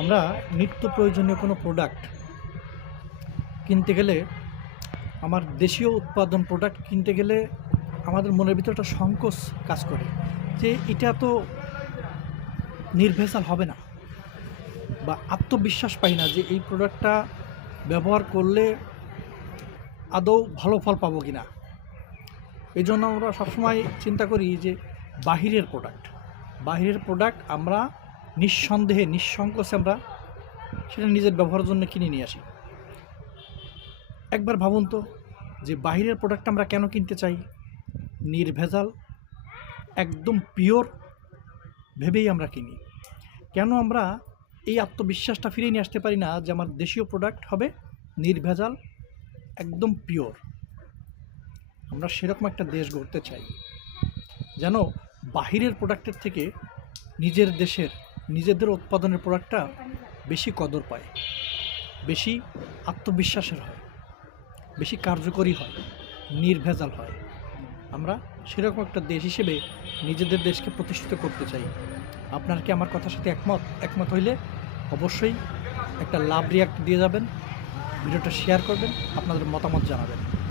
আমরা নিত্য প্রয়োজনীয় কোনো প্রোডাক্ট কিনতে গেলে আমার দেশীয় উৎপাদন প্রোডাক্ট কিনতে গেলে আমাদের মনের ভিতরে একটা সংকোচ কাজ করে যে এটা তো নির্ভেজাল হবে না, বা আত্মবিশ্বাস পাই না যে এই প্রোডাক্টটা ব্যবহার করলে আদৌ ভালো ফল পাবো কি না। এই জন্য আমরা সবসময় চিন্তা করি যে বাহিরের প্রোডাক্ট আমরা নিঃসন্দেহে নিঃসংকোচে আমরা সেটা নিজের ব্যবহারের জন্য কিনে নিয়ে আসি। একবার ভাবুন তো যে বাহিরের প্রোডাক্ট আমরা কেন কিনতে চাই? নির্ভেজাল, একদম পিওর ভেবেই আমরা কিনি। কেন আমরা এই আত্মবিশ্বাসটা ফিরিয়ে নিয়ে আসতে পারি না যে আমার দেশীয় প্রোডাক্ট হবে নির্ভেজাল, একদম পিওর? আমরা সেরকম একটা দেশ গড়তে চাই যেন বাহিরের প্রোডাক্টের থেকে নিজেদের উৎপাদনের প্রোডাক্টটা বেশি কদর পায়, বেশি আত্মবিশ্বাসের হয়, বেশি কার্যকরী হয়, নির্ভেজাল হয়। আমরা সেরকম একটা দেশ হিসেবে নিজেদের দেশকে প্রতিষ্ঠিত করতে চাই। আপনার কি আমার কথার সাথে একমত হইলে অবশ্যই একটা লাভ রিয়াক্ট দিয়ে যাবেন, ভিডিওটা শেয়ার করবেন, আপনাদের মতামত জানাবেন।